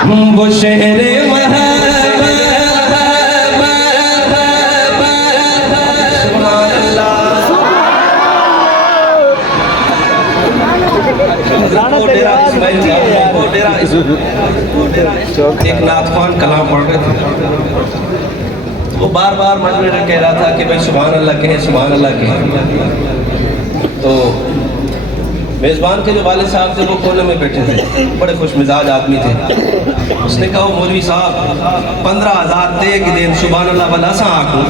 वो शहर एक नाथवान कलाम पढ़ रहे थे, वो बार बार मन में कह रहा था कि भाई सुभान अल्लाह कहे, सुभान अल्लाह कहे। तो मेज़बान के जो वाले साहब थे वो कोने में बैठे थे, बड़े खुश मिजाज आदमी थे। उसने कहा मौलवी साहब 15,000 दे कि देन सुभान अल्लाह वाला सा आखो।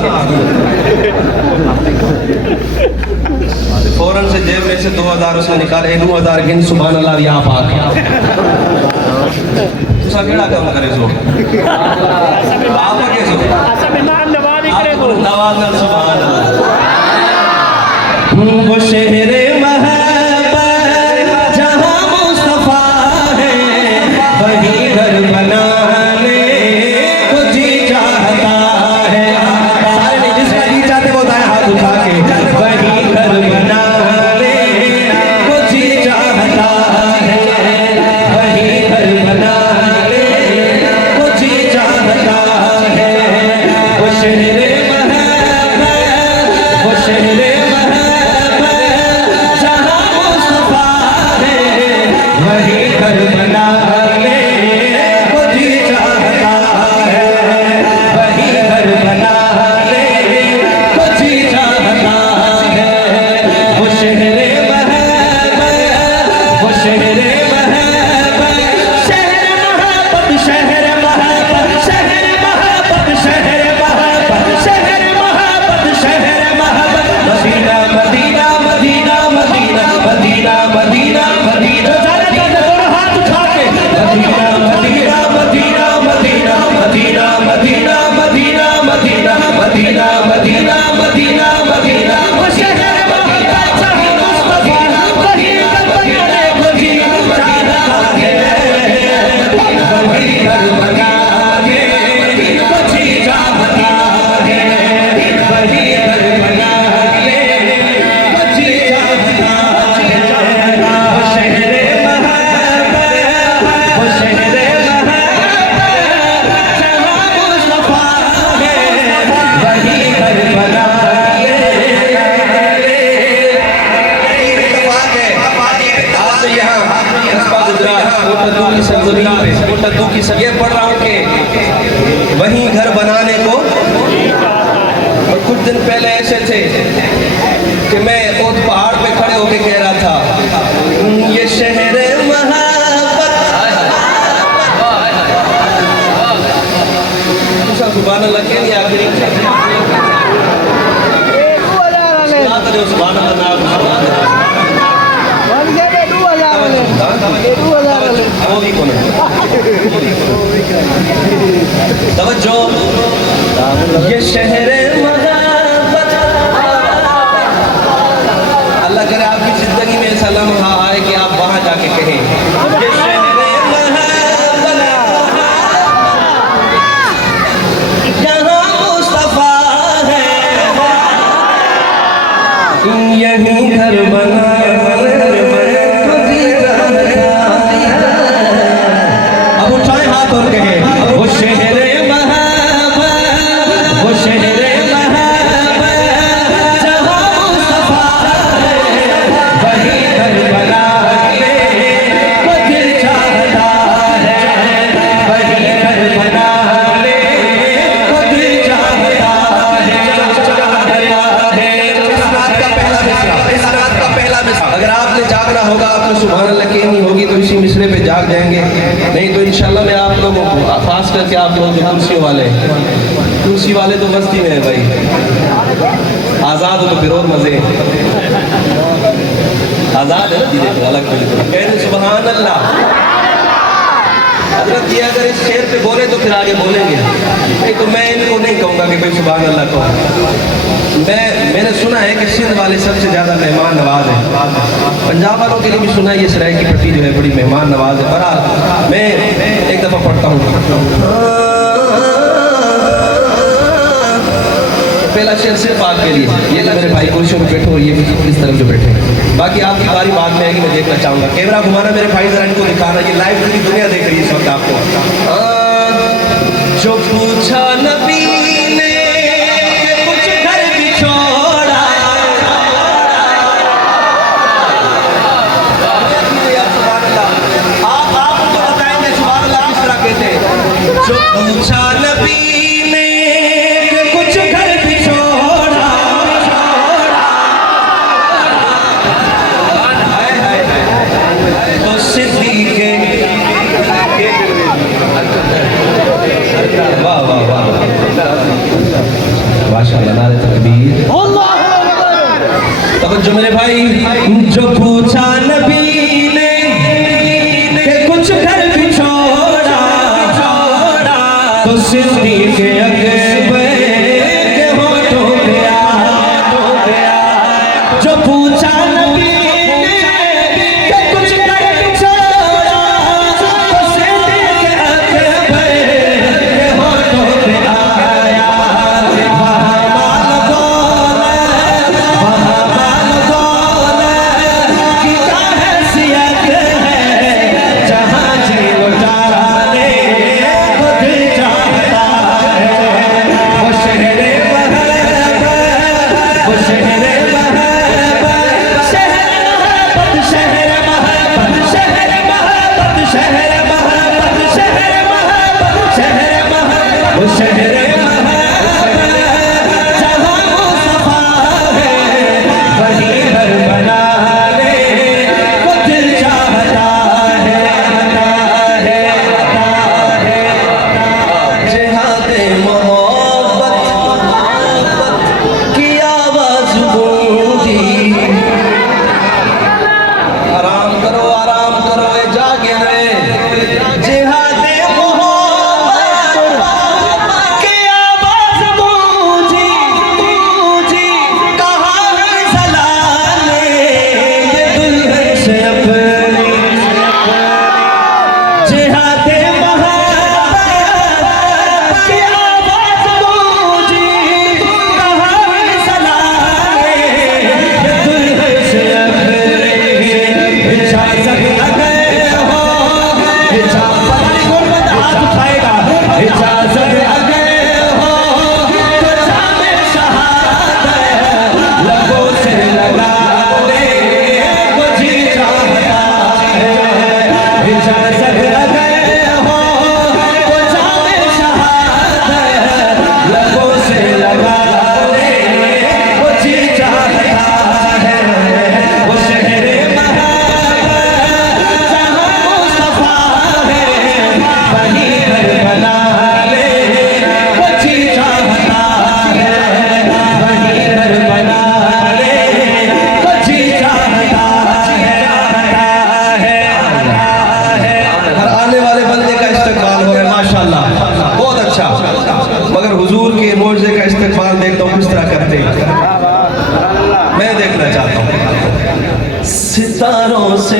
फौरन से जेब में से 2,000 उसने निकाले, 2,000 गिन सुभान अल्लाह यहाँ पाक। तुसा केड़ा काम करे सो आप के सो नवाज सुभान अल्लाह। वो शहर महबत जहाँ मुस्तफा है, वही घर बनाने को जी चाहता है। सारे ने जिसका जी चाहते वो दाएं हाथ उठा के, वही घर बनाने को जी चाहता है, वही घर बनाने को जी चाहता है। वो शहर महबत, वो शहर ये पढ़ रहा हूँ कि वहीं घर बनाने को। और कुछ दिन पहले ऐसे थे कि मैं उस पहाड़ पे खड़े होके कह रहा था, ये शहर मोहब्बत। सुभान अल्लाह के लिए आखिरी सुभान अल्लाह तवज्जो, ये शहर मोहब्बत। अल्लाह करे आपकी जिंदगी में ऐसा लम्हा आए कि आप वहां जाके कहें ये शहर मोहब्बत, जहां मुस्तफा है, यहीं घर बना। वो शहर महबत, वो शहर महबत, जहाँ मुस्तफा है, वही घर बनाने को दिल चाहता है, वही घर बनाने को दिल चाहता है। इस रात का पहला मिसरा, अगर आपने जागना होगा, आपने सुभान अल्लाह कहनी होगी तो इसी मिसरे पे जाग जाएंगे, नहीं तो इंशाल्लाह मैं आप लोगों को, खास करके आप लोग जो तुलसी वाले तो मस्ती में है भाई, आज़ाद हो तो फिर और मज़े, आज़ाद है ना धीरे अलग कहने सुभान अल्लाह। हज़रत ये अगर इस शेर पे बोले तो फिर आगे बोलेंगे, नहीं तो मैं इनको नहीं कहूँगा कि भाई सुभान अल्लाह कहो। मैंने सुना है कि सिंध वाले सबसे ज़्यादा मेहमान नवाज है, पंजाब वालों के लिए भी सुना है ये सराय की पट्टी जो है बड़ी मेहमान नवाज है। बहरहाल मैं एक दफ़ा पढ़ता हूँ। पहला शेर सिर्फ आपके लिए, ये तो मेरे भाई कुर्सियों में बैठो, ये भी इस तरफ जो बैठे, बाकी आपकी बारी बाद में है कि मैं देखना चाहूँगा। कैमरा घुमाना मेरे भाई, जरा इनको दिखाना, ये लाइव पूरी दुनिया देख रही है इस वक्त आपको। सिद्दीक़ अकबर के होठों पे आया, जो पूछा नबी ने कि कुछ कर छोड़ा, तो सिद्दीक़ अकबर के होठों पे आया। वहाँ माल दौलत की क्या हैसियत है, जहाँ जी उठाने को दिल चाहता है। वो शहरे महबत, वो शहरे महबत, शहर महबत, शहर महबत, शहर महबत, शहर महबत, शहर महबत, शहर महबत, वो शहरे महबत, जहाँ मुस्तफा है वहीं घर बनाने को दिल चाहता है। जिहादे मोहब्बत की आवाज गूंजी। आराम करो ये जागे रहे। जिहादे मोहब्बत की आवाज गूंजी, कहा सलाने ये दुल्हन से अपनी। जिहादे मोहब्बत की आवाज गूंजी, कहा सलाने ये दुल्हन से अपनी। इजाज़त अगर हो, इजाज़त कौन बंदा हाथ उठाएगा? इजाज़त अगर हो तो जामे शहादत लबों से लगाने को जी चाहता है। इजाज़त अगर हो तो जामे शहादत लबों से लगाने को जी चाहता है। वो शहरे महबत जहाँ मुस्तफा है वहीं घर बनाने को जी चाहता है। वहीं घर बनाने को जी चाहता है। हर आने वाले बंदे का इस्तकबाल हो रहा है माशाअल्लाह, बहुत अच्छा। मगर हुजूर के मोज़े का इस्तकबाल देखता हूँ किस तरह करते हैं, मैं देखना चाहता हूँ। सितारों से